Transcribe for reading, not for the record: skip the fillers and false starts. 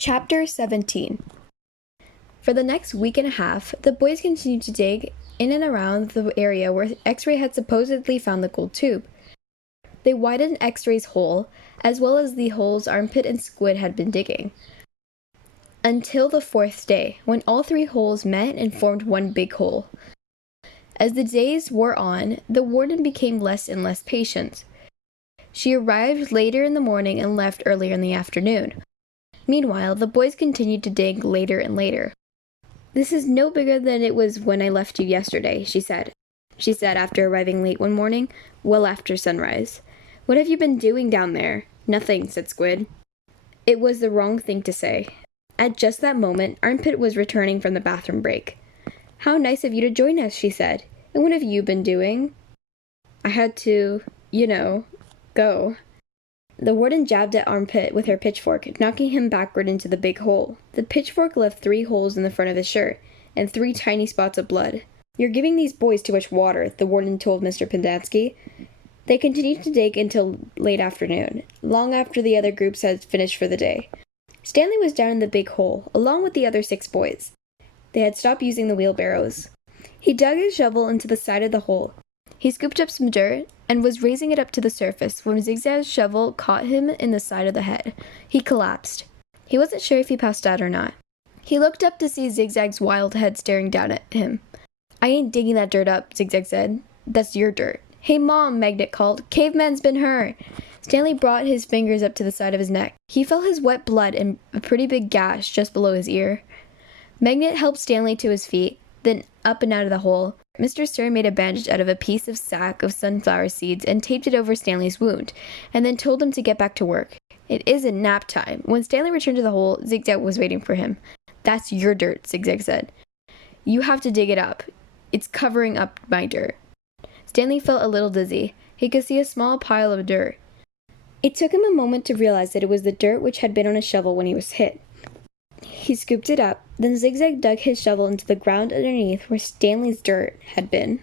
Chapter 17. For the next week and a half, the boys continued to dig in and around the area where X-Ray had supposedly found the gold tube. They widened X-Ray's hole, as well as the holes Armpit and Squid had been digging, until the fourth day, when all three holes met and formed one big hole. As the days wore on, the warden became less and less patient. She arrived later in the morning and left earlier in the afternoon. Meanwhile, the boys continued to dig later and later. "This is no bigger than it was when I left you yesterday," she said after arriving late one morning, well after sunrise. "What have you been doing down there?" "Nothing," said Squid. It was the wrong thing to say. At just that moment, Armpit was returning from the bathroom break. "How nice of you to join us," she said. "And what have you been doing?" "I had to, go." The warden jabbed at Armpit with her pitchfork, knocking him backward into the big hole. The pitchfork left 3 holes in the front of his shirt, and 3 tiny spots of blood. "You're giving these boys too much water," the warden told Mr. Pendanski. They continued to dig until late afternoon, long after the other groups had finished for the day. Stanley was down in the big hole, along with the other 6 boys. They had stopped using the wheelbarrows. He dug his shovel into the side of the hole. He scooped up some dirt and was raising it up to the surface when Zigzag's shovel caught him in the side of the head. He collapsed. He wasn't sure if he passed out or not. He looked up to see Zigzag's wild head staring down at him. "I ain't digging that dirt up," Zigzag said. "That's your dirt." "Hey, Mom," Magnet called. "Caveman's been hurt." Stanley brought his fingers up to the side of his neck. He felt his wet blood and a pretty big gash just below his ear. Magnet helped Stanley to his feet, then up and out of the hole. Mr. Stern made a bandage out of a piece of sack of sunflower seeds and taped it over Stanley's wound, and then told him to get back to work. It isn't nap time. When Stanley returned to the hole, Zigzag was waiting for him. "That's your dirt," Zigzag said. "You have to dig it up. It's covering up my dirt." Stanley felt a little dizzy. He could see a small pile of dirt. It took him a moment to realize that it was the dirt which had been on his shovel when he was hit. He scooped it up, then Zigzag dug his shovel into the ground underneath where Stanley's dirt had been.